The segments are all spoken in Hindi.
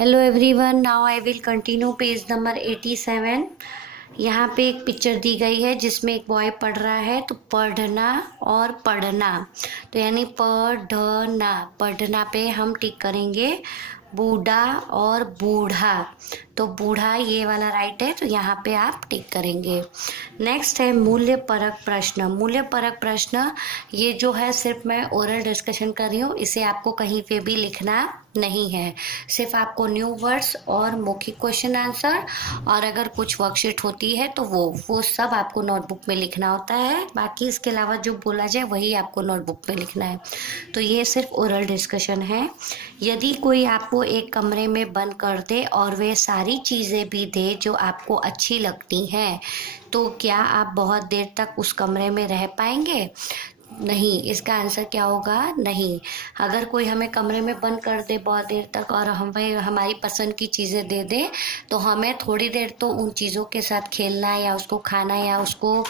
Hello everyone, now I will continue page number 87। यहाँ पे एक पिक्चर दी गई है जिसमें एक बॉय पढ़ रहा है। तो पढ़ना और पढ़ना, तो यानी पढ़ना, पढ़ना पे हम टिक करेंगे। बूढ़ा और बूढ़ा, तो बूढ़ा ये वाला राइट है, तो यहाँ पे आप टिक करेंगे। नेक्स्ट है मूल्य परक प्रश्न। मूल्य परक प्रश्न ये जो है सिर्फ मैं ओरल डिस्कशन कर रही हूँ, इसे आपको कहीं पे भी लिखना नहीं है। सिर्फ आपको न्यू वर्ड्स और मौखिक क्वेश्चन आंसर, और अगर कुछ वर्कशीट होती है तो वो सब आपको नोटबुक में लिखना होता है। बाकी इसके अलावा जो बोला जाए वही आपको नोटबुक में लिखना है। तो ये सिर्फ ओरल डिस्कशन है। यदि कोई आपको एक कमरे में बंद कर दे और वे सारी चीज़ें भी दे जो आपको अच्छी लगती हैं, तो क्या आप बहुत देर तक उस कमरे में रह पाएंगे? नहीं। इसका आंसर क्या होगा? नहीं। अगर कोई हमें कमरे में बंद कर दे बहुत देर तक और हमें हमारी पसंद की चीज़ें दे दे, तो हमें थोड़ी देर तो उन चीज़ों के साथ खेलना या उसको खाना या उसको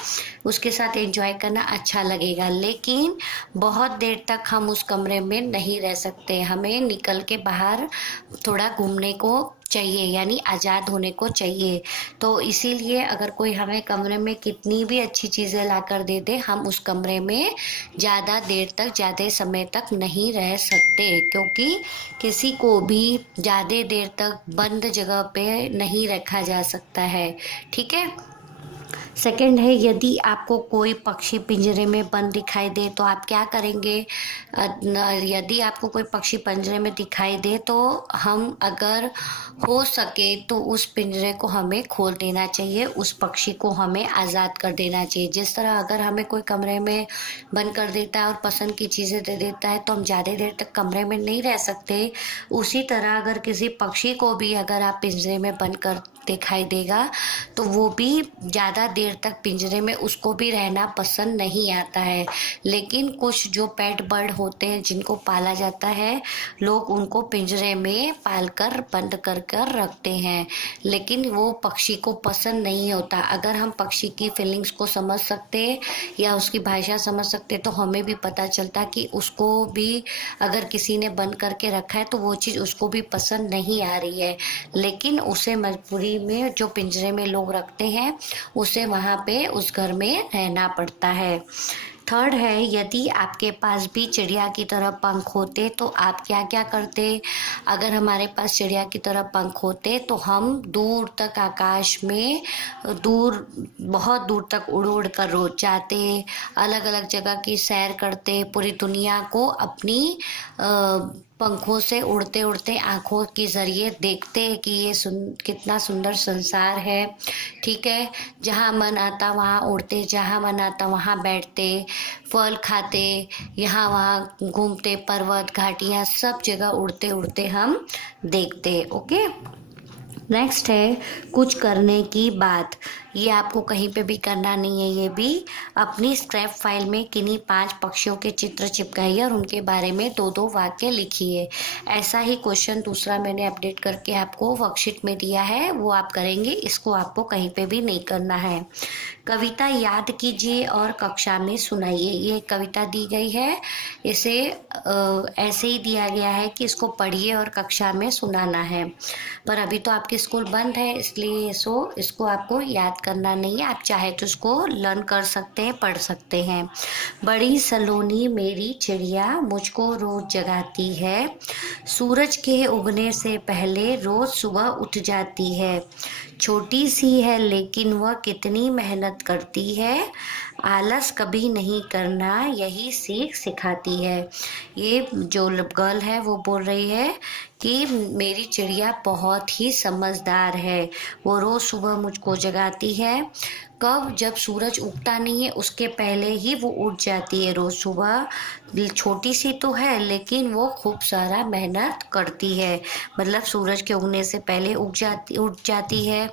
उसके साथ एंजॉय करना अच्छा लगेगा, लेकिन बहुत देर तक हम उस कमरे में नहीं रह सकते। हमें निकल के बाहर थोड़ा घूमने को चाहिए, यानी आज़ाद होने को चाहिए। तो इसीलिए अगर कोई हमें कमरे में कितनी भी अच्छी चीज़ें ला कर दे दे, हम उस कमरे में ज़्यादा देर तक, ज़्यादा समय तक नहीं रह सकते, क्योंकि किसी को भी ज़्यादा देर तक बंद जगह पे नहीं रखा जा सकता है। ठीक है। सेकंड है, यदि आपको कोई पक्षी पिंजरे में बंद दिखाई दे तो आप क्या करेंगे? यदि आपको कोई पक्षी पिंजरे में दिखाई दे तो हम अगर हो सके तो उस पिंजरे को हमें खोल देना चाहिए, उस पक्षी को हमें आज़ाद कर देना चाहिए। जिस तरह अगर हमें कोई कमरे में बंद कर देता है और पसंद की चीज़ें दे देता है तो हम ज़्यादा देर तक कमरे में नहीं रह सकते, उसी तरह अगर किसी पक्षी को भी अगर आप पिंजरे में बंद कर दिखाई देगा तो वो भी ज़्यादा देर तक पिंजरे में उसको भी रहना पसंद नहीं आता है। लेकिन कुछ जो पेट बर्ड होते हैं जिनको पाला जाता है, लोग उनको पिंजरे में पालकर बंद कर कर रखते हैं, लेकिन वो पक्षी को पसंद नहीं होता। अगर हम पक्षी की फीलिंग्स को समझ सकते या उसकी भाषा समझ सकते तो हमें भी पता चलता कि उसको भी अगर किसी ने बंद करके रखा है तो वो चीज़ उसको भी पसंद नहीं आ रही है, लेकिन उसे मजबूरी में जो पिंजरे में लोग रखते हैं उसे वहाँ पे उस घर में रहना पड़ता है। थर्ड है, यदि आपके पास भी चिड़िया की तरह पंख होते तो आप क्या क्या करते? अगर हमारे पास चिड़िया की तरह पंख होते तो हम दूर तक आकाश में, दूर, बहुत दूर तक उड़ उड़ कर रोज जाते, अलग अलग जगह की सैर करते, पूरी दुनिया को अपनी पंखों से उड़ते उड़ते आँखों के ज़रिए देखते कि ये कितना सुंदर संसार है। ठीक है। जहाँ मन आता वहाँ उड़ते, जहाँ मन आता वहाँ बैठते, फल खाते, यहाँ वहाँ घूमते, पर्वत घाटियाँ सब जगह उड़ते उड़ते हम देखते। ओके। नेक्स्ट है कुछ करने की बात। ये आपको कहीं पे भी करना नहीं है। ये भी अपनी स्क्रैप फाइल में किन्हीं 5 पक्षियों के चित्र चिपकाइए और उनके बारे में 2-2 वाक्य लिखिए। ऐसा ही क्वेश्चन दूसरा मैंने अपडेट करके आपको वर्कशीट में दिया है, वो आप करेंगे। इसको आपको कहीं पे भी नहीं करना है। कविता याद कीजिए और कक्षा में सुनाइए। ये कविता दी गई है, इसे ऐसे ही दिया गया है कि इसको पढ़िए और कक्षा में सुनाना है, पर अभी तो आपके स्कूल बंद है इसलिए इसको आपको याद करना नहीं है। आप चाहे तो इसको लर्न कर सकते हैं, पढ़ सकते हैं। बड़ी सलोनी मेरी चिड़िया मुझको रोज जगाती है, सूरज के उगने से पहले रोज सुबह उठ जाती है, छोटी सी है लेकिन वह कितनी मेहनत करती है, आलस कभी नहीं करना यही सीख सिखाती है। ये जो गर्ल है वो बोल रही है कि मेरी चिड़िया बहुत ही समझदार है, वो रोज़ सुबह मुझको जगाती है। कब? जब सूरज उगता नहीं है उसके पहले ही वो उठ जाती है रोज़ सुबह। छोटी सी तो है लेकिन वो खूब सारा मेहनत करती है, मतलब सूरज के उगने से पहले उठ जाती है,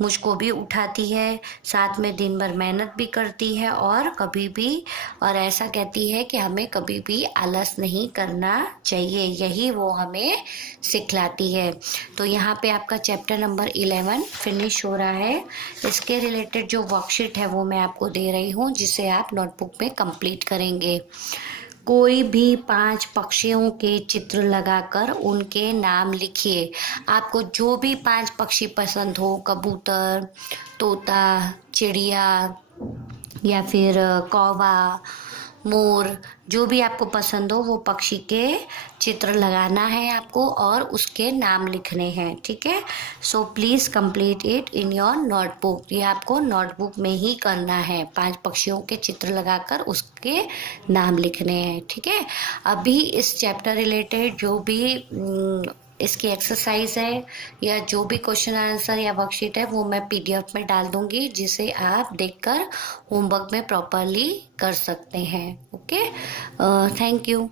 मुझको भी उठाती है, साथ में दिन भर मेहनत भी करती है और कभी भी, और ऐसा कहती है कि हमें कभी भी आलस नहीं करना चाहिए, यही वो हमें सिखलाती है। तो यहाँ पे आपका चैप्टर नंबर 11 फिनिश हो रहा है। इसके रिलेटेड जो वर्कशीट है वो मैं आपको दे रही हूँ, जिसे आप नोटबुक में कंप्लीट करेंगे। कोई भी 5 पक्षियों के चित्र लगाकर उनके नाम लिखिए। आपको जो भी 5 पक्षी पसंद हो, कबूतर, तोता, चिड़िया या फिर कौवा, मोर, जो भी आपको पसंद हो वो पक्षी के चित्र लगाना है आपको और उसके नाम लिखने हैं, ठीक है। So please complete it in your notebook. ये आपको नोटबुक में ही करना है, 5 पक्षियों के चित्र लगाकर उसके नाम लिखने हैं, ठीक है। अभी इस चैप्टर रिलेटेड जो भी इसकी एक्सरसाइज है या जो भी क्वेश्चन आंसर या वर्कशीट है वो मैं पीडीएफ में डाल दूंगी, जिसे आप देखकर होमवर्क में प्रॉपरली कर सकते हैं। Okay, thank you.